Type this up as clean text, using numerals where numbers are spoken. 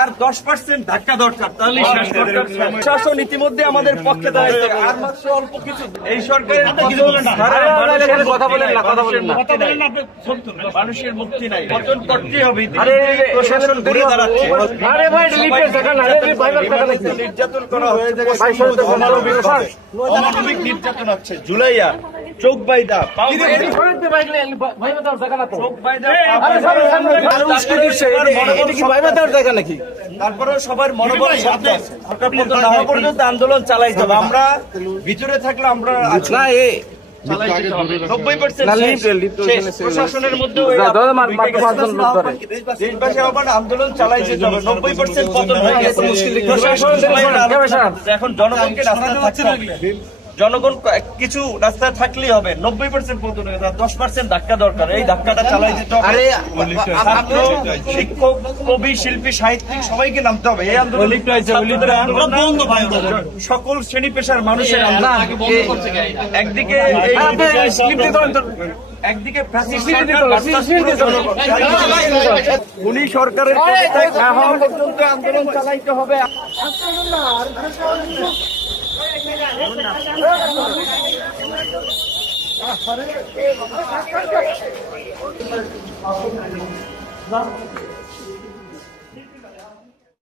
আর 10% ধাক্কা দরকার, তাহলে শাসন ইতিমধ্যে আমাদের পক্ষে দাঁড়াইছে। আর মাত্র অল্প কিছু এই সরকারের কথা বলেন না, মানুষের মুক্তি নাই, পতন করতে হবে। প্রশাসন ঘুরে দাঁড়াচ্ছে, নির্যাতন করা হচ্ছে, অমানবিক নির্যাতন হচ্ছে। জুলাইয়া চোখ বাইদা তারপরেও সবার মনোবল পর্যন্ত আন্দোলন চালাইতে হবে। আমরা ভিতরে থাকলে আমরা 90% প্রশাসনের মধ্যে দেশবাসী আন্দোলন চালাইছে, 90% পতন হয়ে গেছে। এখন জনগণকে রাস্তায় থাকতে হবে, জনগণ কিছু রাস্তায় থাকলেই হবে। 90% পতন হয়ে যায়, 10% ধাক্কা দরকার। এই ধাক্কাটা চালাই দিতে হবে। ছাত্র, শিক্ষক, কবি, শিল্পী, সাহিত্যিক সবাইকে নামতে হবে এই আন্দোলন। সকল শ্রেণী পেশার মানুষের আন্দোলন। একদিকে উনি সরকারের পর্যন্ত আন্দোলন চালাইতে হবে।